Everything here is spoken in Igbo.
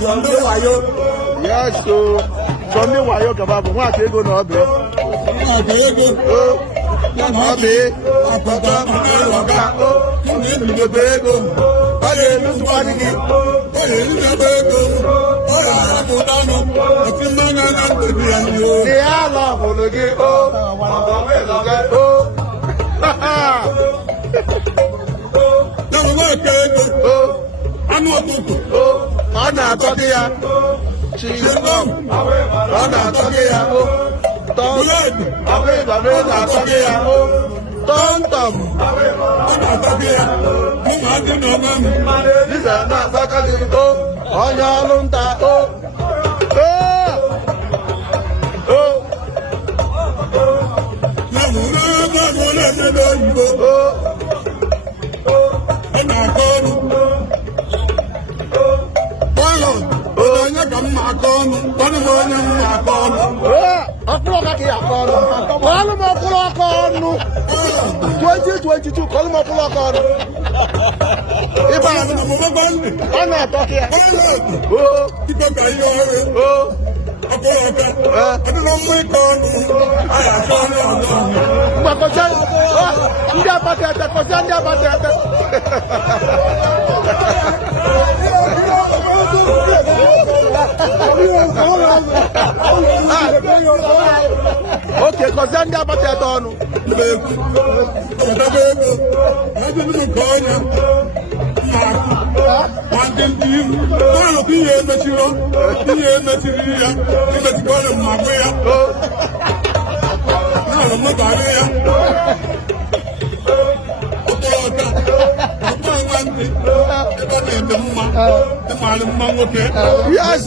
Sunday wayo. Yes, so Sunday wayo kaba bu wa ego na obe. Obe. Apapa oga. Ni mi be ego. Ole lu tu ani ki. Ole lu be ego. Ora ko danu. Ti ma na na ti ani o. Ni ala ologe o. Obo we loge o. Na mo ke ego. Anu otutu. Ọ na-atọ gị ya chingom ọ na-atọ gị ya tọmtọm na-atọ gị ya tọmtọm ọ na-atọ gị ya diza na-atọka gị onye ọrụ nta ọkùnrin kì í àkọọnù kọlùmọ ọkùnrin ọkọọnù 2022 kọlùmọ ọkùnrin ọkọọnù ibà ọ̀nà àtọ́kì ẹ̀. Ìgbàgbà yọ ọ̀rẹ́ ọkùnrin ọ̀fẹ́ ọdún ló mú ìkọọnù àyàkọ́ ọ̀nà ọ̀nà. Gbàkọ̀jẹ́ ndị abatẹ ẹ̀tẹ̀ kọjá ndị abatẹ ẹ̀tẹ̀. Okay, cause then they are about to done. Yes,